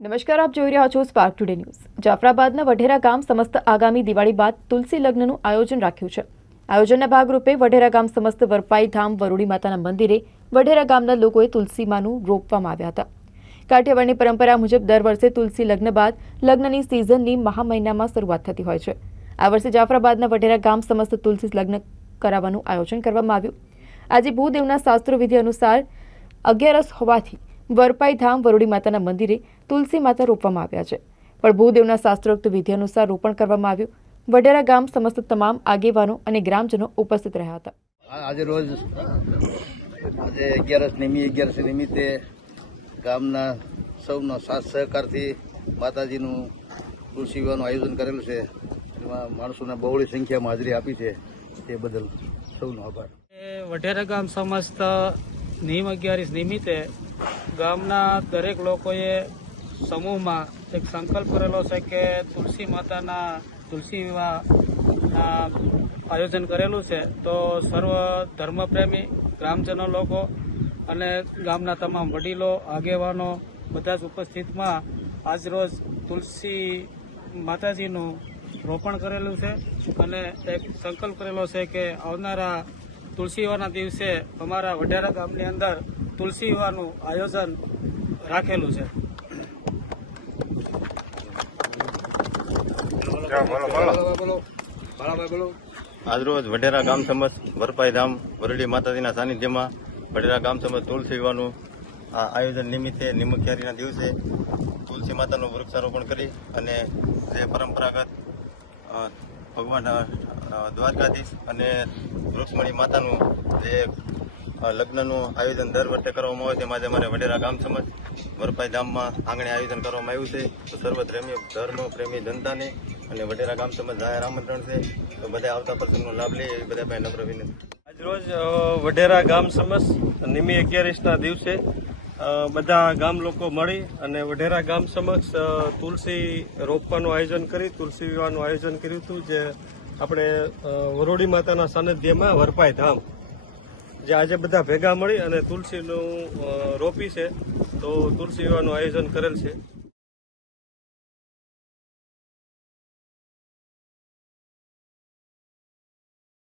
નમસ્કાર, આપ જોઈ રહ્યા છો સ્પાર્ક ટુડે ન્યૂઝ જાફરાબાદના વઢેરા ગામ સમસ્ત આગામી દિવાળી બાદ તુલસી લગ્નનું આયોજન રાખ્યું છે. આયોજનના ભાગરૂપે વઢેરા ગામ સમસ્ત વરપાઈ ધામ વરુડી માતાના મંદિરે વઢેરા ગામના લોકોએ તુલસીમાનું રોપવામાં આવ્યા હતા. કાઠિયાવાડની પરંપરા મુજબ દર વર્ષે તુલસી લગ્ન બાદ લગ્નની સિઝનની મહા મહિનામાં શરૂઆત થતી હોય છે. આ વર્ષે જાફરાબાદના વઢેરા ગામ સમસ્ત તુલસી લગ્ન કરાવવાનું આયોજન કરવામાં આવ્યું. આજે ભૂદેવના શાસ્ત્રો વિધિ અનુસાર અગિયારસ હોવાથી વરપાઈ ધામ વરુડી માતાના મંદિરે તુલસી માતા રોપવામાં આવ્યા છે. પણ ભૂદેવના શાસ્ત્રોક્ત વિધિ અનુસાર રોપણ કરવામાં આવ્યું. વડેરા ગામ સમસ્ત તમામ આગેવાનો અને ગ્રામજનો ઉપસ્થિત રહ્યા હતા. આજે રોજ આજે અગિયારસ નિમિ અગિયારસ નિમિત્તે ગામના સૌનો સાથ સહકારથી માતાજીનું તુલસી વિવાહનું આયોજન કરેલું છે. એમાં માણસોને બહોળી સંખ્યામાં હાજરી આપી છે. તે બદલ સૌનો આભાર. એ વઢેરા ગામ સમસ્ત નિમ અગિયારીસ નિમિત્તે ગામના દરેક લોકોએ સમૂહમાં એક સંકલ્પ કરેલો છે કે તુલસી માતાના તુલસી વિવાહના આયોજન કરેલું છે. તો સર્વ ધર્મપ્રેમી ગ્રામજનો લોકો અને ગામના તમામ વડીલો, આગેવાનો બધા જ ઉપસ્થિતમાં આજરોજ તુલસી માતાજીનું રોપણ કરેલું છે અને એક સંકલ્પ કરેલો છે કે આવનારા તુલસીઓના દિવસે અમારા વઢારા ગામની અંદર તુલસી વિવાહનું આયોજન રાખેલું છે. આજરોજ વઢેરા ગામ સમજ વરપાઈ ધામ વરડી માતાજીના સાનિધ્યમાં વઢેરા ગામ સમજ તુલસી વિવાહનું આ આયોજન નિમિત્તે નિમખ્યારીના દિવસે તુલસી માતાનું વૃક્ષારોપણ કરી અને જે પરંપરાગત ભગવાન દ્વારકાધીશ અને વૃક્ષમણી માતાનું જે લગ્નનું આયોજન દર વર્ષે કરવામાં આવે છે. આજે અમારે વઢેરા ગામ સમજ, વરપાઈ ધામમાં આંગણે આયોજન કરવામાં આવ્યું છે. તો સર્વધર્મી ધર્મ પ્રેમી જનતાને અને વઢેરા ગામ સમજ જાહેર આમંત્રણ છે. તો બધા આવતા પ્રસંગનો લાભ લે એવી બધા ભાઈ નમ્ર વિનંતી. આજરોજ વડેરા ગામ સમસ નિમી અગિયારીસના દિવસે બધા ગામ લોકો મળી અને વઢેરા ગામ સમક્ષ તુલસી રોપવાનું આયોજન કરી, તુલસી વિવાહનું આયોજન કર્યું હતું, જે આપણે વરોડી માતાના સાનિધ્યમાં વરપાઈ ધામ જે આજે બધા ભેગા મળી અને તુલસીનું રોપી છે, તો તુલસી વિવાહનું આયોજન કરેલ છે.